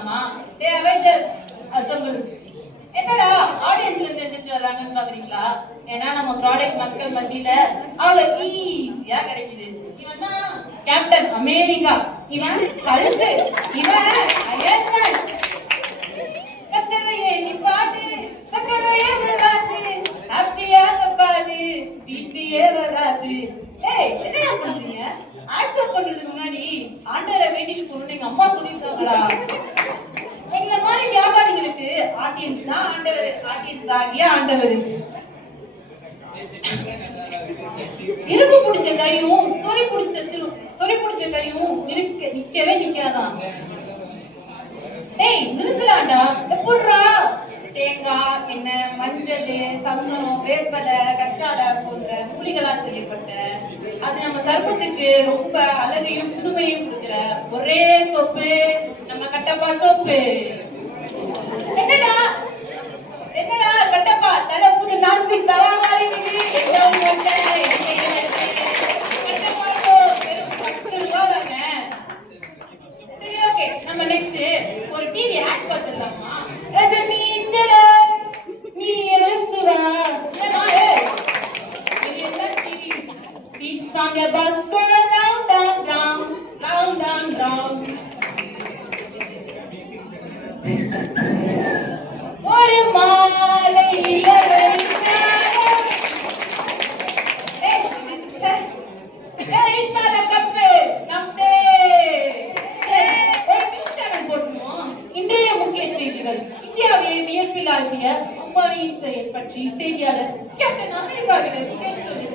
பார்த்துடலாமா? டே Avengers assemble. என்னடா ஆடியன்ஸ்ல இருந்து எந்திரிச்சு வர்றாங்கன்னு பாக்குறீங்களா? ஏன்னா நம்ம ப்ராடக்ட் மக்கள் மத்தியில அவ்வளவு ஈஸியா கிடைக்குது. இவன் தான் கேப்டன் அமெரிக்கா, இவன் கழுத்து, இவன் அயர்மேன். கத்தரையே நீ பாடு, கத்தரையே விடாது, ஹாப்பியாக பாடு, பிபியே வராது. ஏய் என்னடா பண்றீங்க? ஆக்செப்ட் பண்றதுக்கு முன்னாடி ஆண்டவரை வேண்டிட்டு போகணும்னு எங்க அம்மா சொல்லியிருக்காங்கடா. எங்களை மாதிரி வியாபாரிகளுக்கு ஆடியன்ஸ் தான் ஆண்டவர், ஆடியன்ஸ் ஆகிய ஆண்டவர். இரும்பு பிடிச்ச கையும் தொரி பிடிச்ச கையும் நிக்கவே நிக்காதான். டேய் நிறுத்தலாண்டா. எப்படிரா? தேங்காய் எண்ணெய், மஞ்சள், சந்தனம், வேப்பலை, கற்றாழை போன்ற மூலிகளால் செய்யப்பட்ட அது நம்ம சர்ப்பத்துக்கு ரொம்ப அழகையும் புதுமையும் கொடுக்கிற ஒரே சோப்பு நம்ம கட்டப்பா சோப்பு. என்னடா என்னடா கட்டப்பா தலை புது நான்சி தவா மாதிரி நம்ம நெக்ஸ்ட் ஒரு டிவி ஆட் பார்த்துடலாமா? நீ எழுத்துவா on the bus go round and round, round and round. ஒரு மாலையில இன்றைய முக்கிய செய்திகள். இந்தியாவை வியப்பில் ஆழ்த்திய அம்பானியின் செயல் பற்றி செய்தியாளர் கேப்டன் அமெரிக்காவினர்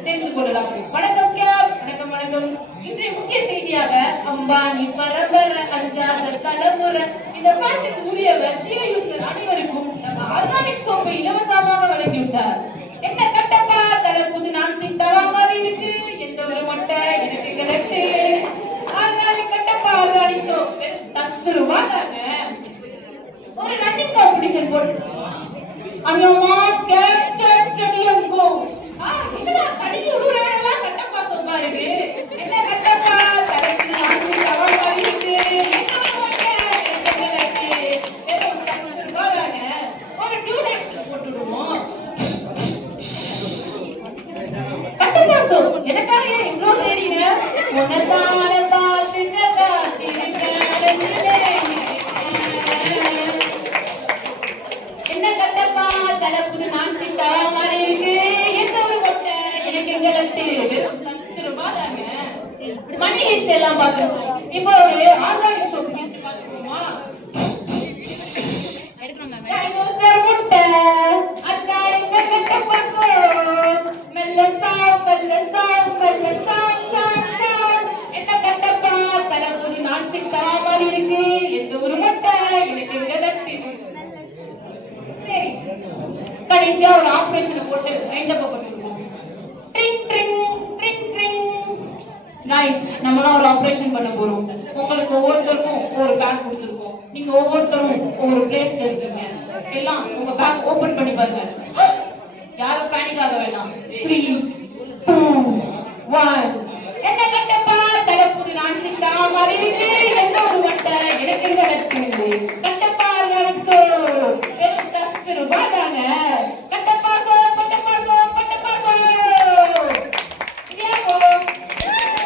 தெரிந்து கொள்ளலாம். வணக்கம் கேப். வணக்கம் வணக்கம். இன்றைய முக்கிய செய்தியாக அம்பானி பரம்பரை அஞ்சாத தலைமுறை. இந்த பாட்டுக்கு உரியவர் ஜியோ யூசர் அனைவருக்கும் ஆர்கானிக் சோப்பை இலவசமாக வழங்கிவிட்டார். என்ன கட்டப்பா தலை புது நான்சி தவா மாதிரி இருக்கு, எந்த ஒரு மொட்டை எனக்கு கிளட்டு. ஆர்கானிக் கட்டப்பா ஆர்கானிக் சோப் ₹10 தாங்க. ஒரு ரன்னிங் காம்படிஷன் போட்டு on your mark, get set, ready and go. என்னடா கடிச்சு உடுறேனா கட்டப்பா சோப்பா இருக்கு. என்ன கட்டப்பா தலைக்கு நான்சி தவா மாதிரி இருக்கு. ஒரு டியூன் ஆக்ஷன் போட்டுடுவோம். கட்டப்பா சோப் எனக்காக இவ்வளோ சரிங்க. உனதான பாத்துங்க என்ன கட்டப்பா தலை புது நான்சி தவா மாதிரி இருக்கு. எந்த ஒரு மொட்டை எனக்கு கிளட்டு. ₹10 தாங்க. மணி ஹிஸ்ட் எல்லாம் பாத்துருக்கோம். இப்போ ஒரு ஆர்கானிக் சோப் ஹிஸ்ட் பாத்துக்கோமா? டைனோசர் முட்டை அத்தாய் கட்டப்பா சோப் மெல்ல சாவ் மெல்ல சாவ் மெல்ல சாவ் சாவ் சாவ். என்ன கட்டப்பா தலை புது நான்சி தவா மாதிரி இருக்கு. எந்த ஒரு மொட்டை எனக்கு கிளட்டு. சரி கடைசியா ஒரு ஆபரேஷன் போட்டு ஐண்டப்ப பண்ணிருக்கோம். Drink drink drink drink. Guys நம்மலாம் ஒரு ஆபரேஷன் பண்ண போறோம். உங்களுக்கு ஒவ்வொருத்தருக்கும் ஒரு பேக் கொடுத்திருக்கோம். நீங்க ஒவ்வொருத்தரும் ஒரு பிளேஸ்ல இருக்கீங்க. எல்லாம் உங்க பேக் ஓபன் பண்ணி பாருங்க. யாரும் பேனிக் ஆக வேண்டாம். 3 2 1